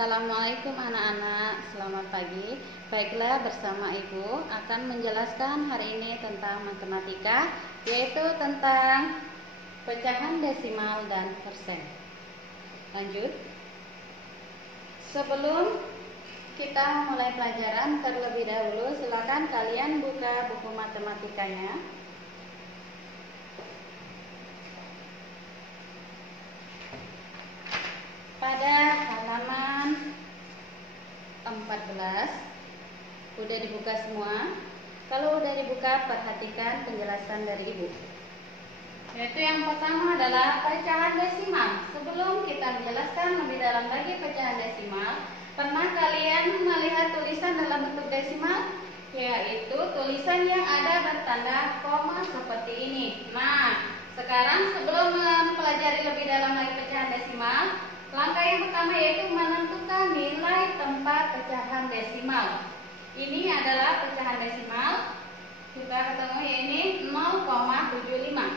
Assalamualaikum anak-anak, selamat pagi. Baiklah, bersama Ibu akan menjelaskan hari ini tentang matematika, yaitu tentang pecahan desimal dan persen. Lanjut. Sebelum kita mulai pelajaran, terlebih dahulu silakan kalian buka buku matematikanya. Pada halaman 14 udah dibuka semua. Kalau udah dibuka, perhatikan penjelasan dari Ibu. Yaitu yang pertama adalah pecahan desimal. Sebelum kita menjelaskan lebih dalam lagi pecahan desimal, pernah kalian melihat tulisan dalam bentuk desimal? Yaitu tulisan yang ada bertanda koma seperti ini. Nah, sekarang sebelum mempelajari lebih dalam lagi pecahan desimal, langkah yang pertama yaitu menentukan nilai tempat pecahan desimal. Ini adalah pecahan desimal. Kita ketemu ya, ini 0,75.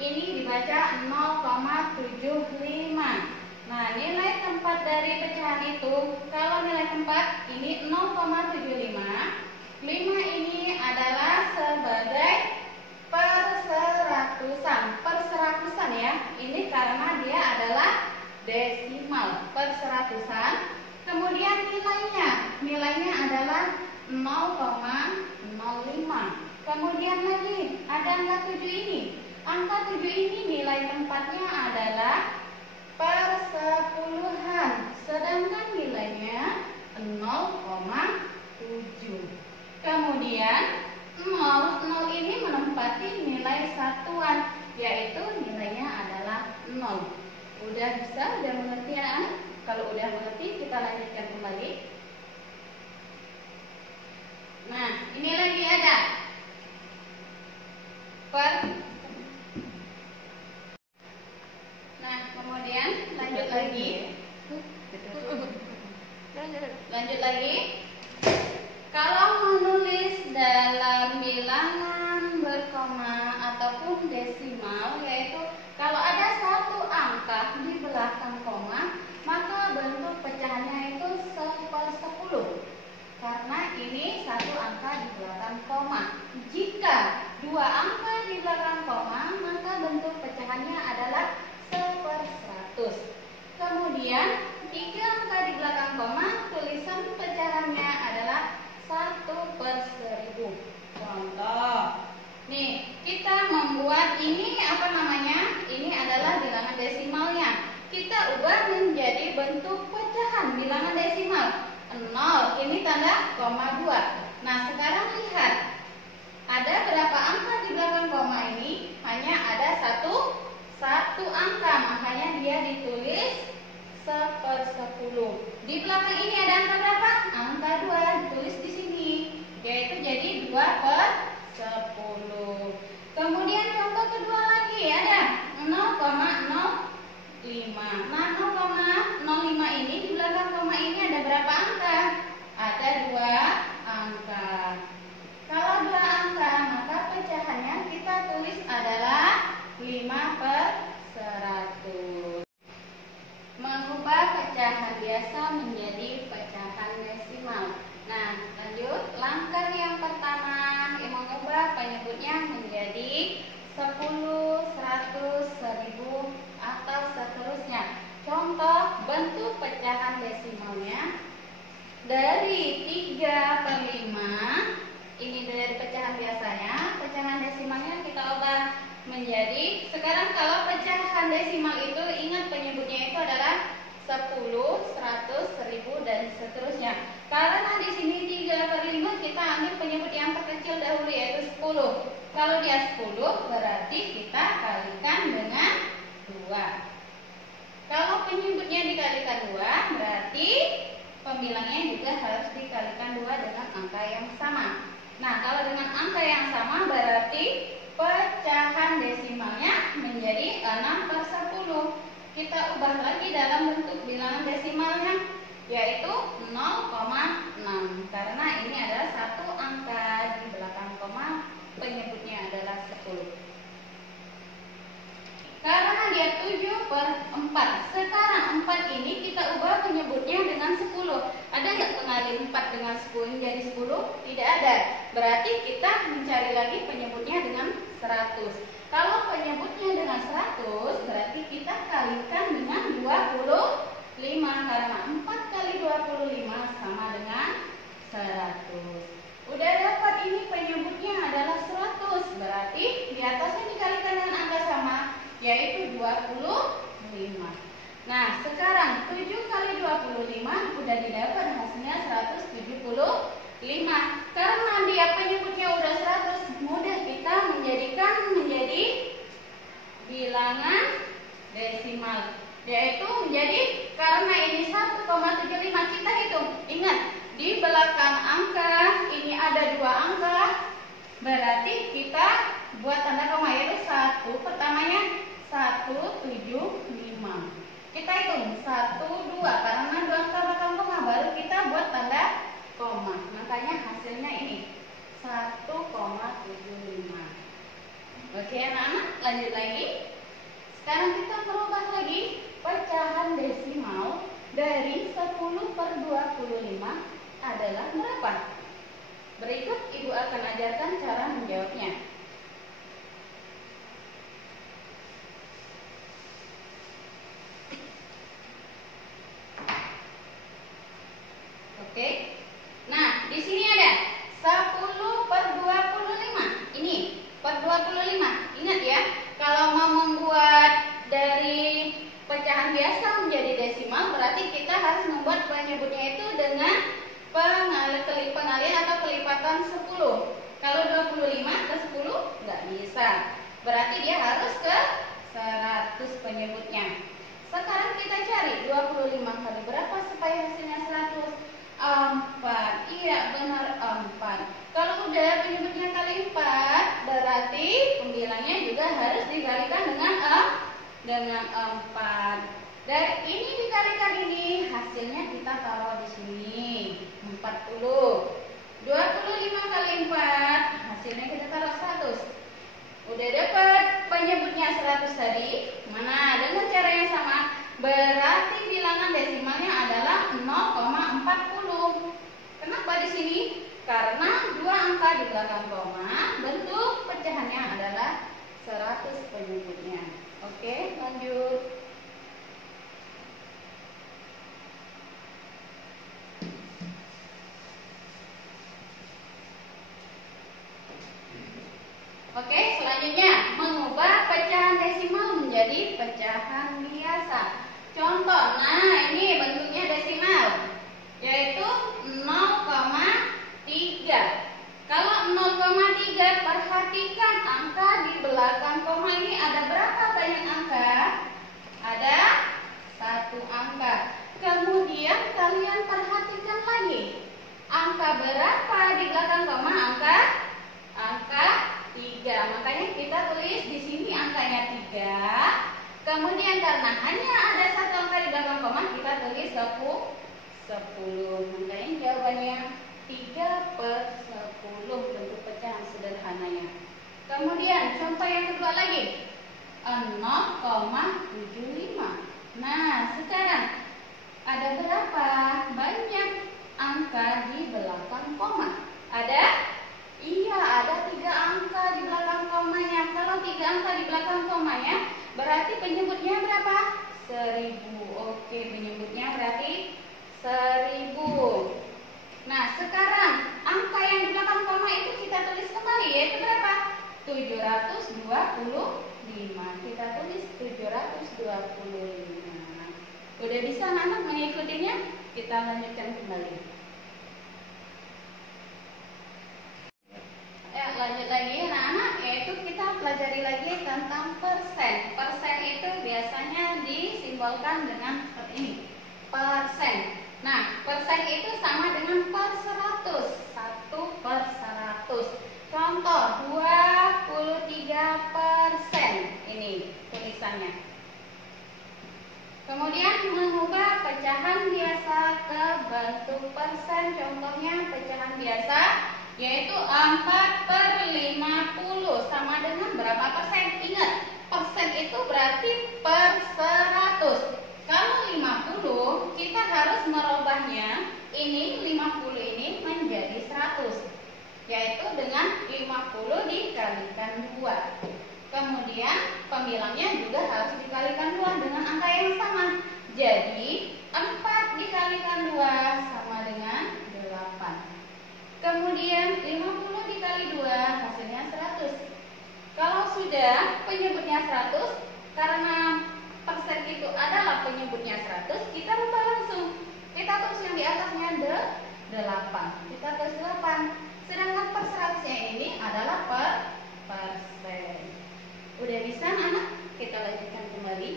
Ini dibaca 0,75. Nah, nilai tempat dari pecahan itu, kalau nilai tempat ini 0,75, 5 ini adalah sebagai perseratusan ya. Ini karena dia adalah desimal, perseratusan. Kemudian nilainya adalah 0,05. Kemudian lagi ada angka 7 ini. Angka 7 ini nilai tempatnya adalah persepuluhan, sedangkan nilainya 0,7. Kemudian 0 ini menempati nilai satuan, yaitu nilainya adalah 0. Udah bisa? Udah mengerti ya? Kalau udah mengerti, kita lanjutkan kembali. Nah, ini lagi ada Nah, kemudian lanjut lagi. Kalau menulis dalam bilangan berkoma ataupun desimal, yaitu kalau ada satu angka di belakang koma, maka bentuk pecahannya itu 1/10. Karena ini satu angka di belakang koma. Jika dua angka di belakang koma, maka bentuk pecahannya adalah 1/100. Kemudian 3 angka di belakang koma, tulisan pecahannya adalah 1/1000. Contoh, nih kita membuat ini apa namanya? Ini adalah bilangan desimalnya. Kita ubah menjadi bentuk pecahan bilangan desimal. 0, ini tanda koma 2. Nah, sekarang lihat, ada berapa angka di belakang koma ini? Hanya ada satu angka, makanya dia ditulis 1/10. Di belakang ini ada angka berapa? Angka 2, ditulis di sini, yaitu jadi 2/10. Kemudian contoh kedua lagi ada 0,05. Nah, 0,05 ini di belakang koma ini ada berapa angka? Ada 2 angka. Kalau 2 angka, maka pecahannya kita tulis adalah 5/100. Mengubah pecahan biasa menjadi pecahan desimal. Nah, lanjut. Langkah yang pertama yang mengubah penyebutnya menjadi 10, 100, 1000 atau seterusnya. Contoh bentuk pecahan desimalnya dari 3/5. Ini dari pecahan biasanya. Pecahan desimalnya kita ubah menjadi, sekarang kalau pecahan desimal itu ingat penyebutnya itu adalah 10, 100, 1000 dan seterusnya. Karena di sini 3/5, kita ambil penyebut yang terkecil dahulu, yaitu 10. Kalau dia 10, berarti kita kalikan dengan 2. Kalau penyebutnya dikalikan 2, berarti pembilangnya juga harus dikalikan 2 dengan angka yang sama. Nah, kalau dengan angka yang sama, berarti pecahan desimalnya menjadi 6/10. Kita ubah lagi dalam bentuk bilangan desimalnya, yaitu 0,6. Karena ini adalah satu angka di belakang koma, penyebutnya adalah 10. Karena dia 7/4. Sekarang 4 ini kita ubah penyebutnya dengan 10. Tidak ada. Berarti kita mencari lagi penyebutnya dengan 100. Kalau penyebutnya dengan 100, berarti kita kalikan dengan 25. Karena 4 kali 25 sama dengan 100. Udah dapat ini penyebutnya adalah 100. Berarti di atasnya dikalikan dengan angka sama, yaitu 25. Nah, sekarang 7 kali 25 udah didapat hasilnya 175. Karena dia penyebutnya udah 100, mudah kita menjadi bilangan desimal. Yaitu menjadi, karena ini 1,75 kita hitung. Ingat, di belakang angka ini ada 2 angka. Berarti kita buat tanda koma, yaitu 1 pertamanya 175. Kita hitung 1, 2, karena 2 angka belakang koma baru kita buat tanda koma. Makanya hasilnya ini 1,75. Oke anak-anak, lanjut lagi. Sekarang kita merubah lagi pecahan desimal dari 10/25 adalah berapa? Berikut Ibu akan ajarkan cara menjawabnya. Oke. Nah, di sini ada 10/25. Ini per 25. Ingat ya, kalau mau membuat dari pecahan biasa menjadi desimal, berarti kita harus membuat penyebutnya itu dengan pengalian atau kelipatan 10. Kalau 25 ke 10 nggak bisa. Berarti dia harus ke 100 penyebutnya. Sekarang kita cari 25 kali berapa supaya hasilnya 100? 4. Iya, benar 4. Kalau udah penyebutnya kali 4, berarti pembilangnya juga harus dikalikan dengan 4. Dan ini dikalikan ini, hasilnya kita taruh di sini 40. 25 kali 4, hasilnya kita taruh 100. Udah dapat penyebutnya 100 tadi. Mana? Dengan cara yang sama, berarti bilangan desimalnya adalah 0,40. Kenapa di sini? Karena 2 angka di belakang koma, bentuk pecahannya adalah 100 penyebutnya. Oke, lanjut. Oke, selanjutnya mengubah pecahan desimal menjadi pecahan biasa. Contoh, nah ini bentuknya desimal, yaitu 0,3. Kalau 0,3, perhatikan angka di belakang koma ini ada berapa banyak angka? Ada 1 angka. Kemudian kalian perhatikan lagi, angka berapa di belakang koma? Angka 3. Makanya kita tulis di sini angkanya 3. Kemudian karena hanya ada 1 angka di belakang koma, kita tulis 10. Makanya jawabannya 3/10 bentuk pecahan sederhananya. Kemudian contoh yang kedua lagi, 0,75. Nah, sekarang ada berapa banyak angka di belakang koma? Ada? Iya, ada 3 angka di belakang komanya. Kalau 3 angka di belakang komanya, berarti penyebutnya berapa? 1000. Oke, penyebutnya berarti 1000. Nah, sekarang angka yang di belakang koma itu kita tulis kembali, yaitu berapa? 725. Kita tulis 725. Udah bisa anak mengikutinya? Kita lanjutkan kembali. Lanjut lagi anak-anak, yaitu kita pelajari lagi tentang persen. Persen itu biasanya disimbolkan dengan seperti ini, persen. Nah, persen itu sama dengan per 100, 1/100. Contoh, 23%. Ini tulisannya. Kemudian mengubah pecahan biasa ke bentuk persen. Contohnya pecahan biasa, yaitu 4/50 sama dengan berapa persen? Ingat, persen itu berarti per 100. Kalau 50, kita harus merubahnya, ini 50 ini menjadi 100. 50 dikalikan 2. Kemudian pembilangnya juga harus dikalikan 2 dengan angka yang sama. Jadi 4 dikalikan 2 sama dengan 8. Kemudian 50 dikali 2 hasilnya 100. Kalau sudah penyebutnya 100, karena persen itu adalah penyebutnya 100, kita rubah langsung. Kita tulis yang di atasnya 8. Kita tulis 8. Sedangkan per 100-nya ini adalah per persen. Udah bisa anak? Kita lanjutkan kembali.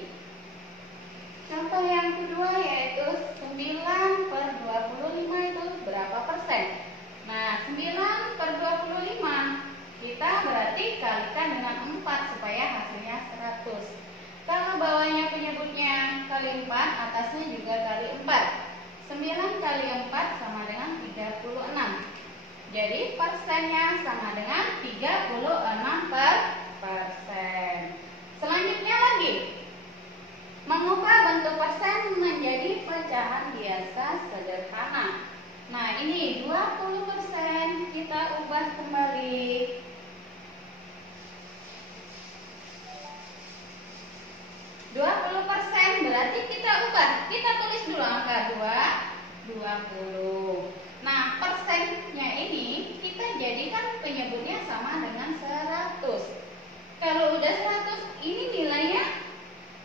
Contoh yang kedua yaitu 9 per 25 itu berapa persen? Nah, 9 per 25 kita berarti kalikan dengan 4 supaya hasilnya 100. Kalau bawahnya penyebutnya kali 4, atasnya juga kali 4. 9 kali 4 sama dengan 36. Jadi persennya sama dengan 36 persen. Selanjutnya lagi, mengubah bentuk persen menjadi pecahan biasa sederhana. Nah, ini 20% kita ubah kembali. 20% berarti kita ubah. Kita tulis dulu angka 20. Nah, persennya ini kita jadikan penyebutnya sama dengan 100. Kalau udah 100, ini nilainya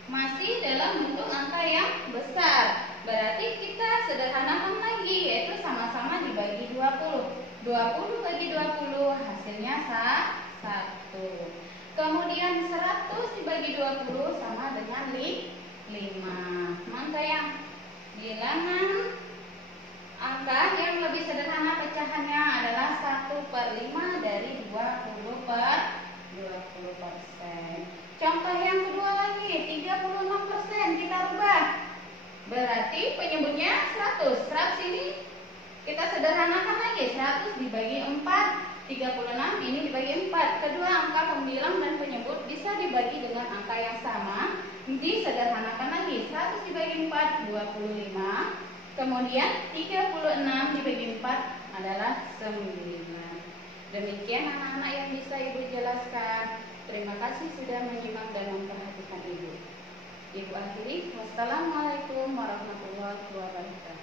masih dalam bentuk angka yang besar. Berarti kita sederhanakan lagi, yaitu sama-sama dibagi 20. 20 bagi 20 hasilnya 1. Kemudian 100 dibagi 20 sama dengan 5. Maka yang bilangan angka yang lebih sederhana pecahannya adalah 1/5 dari 20%. Contoh yang kedua lagi, 36% kita rubah. Berarti penyebutnya 100. 100 ini kita sederhanakan lagi. 100 dibagi 4, 36 ini dibagi 4. Kedua angka pembilang dan penyebut bisa dibagi dengan angka yang sama. Disederhanakan lagi. 100 dibagi 4, 25. Kemudian 36 dibagi 4 adalah 9. Demikian anak-anak yang bisa Ibu jelaskan. Terima kasih sudah menyimak dan memperhatikan Ibu. Ibu akhiri, wassalamualaikum warahmatullahi wabarakatuh.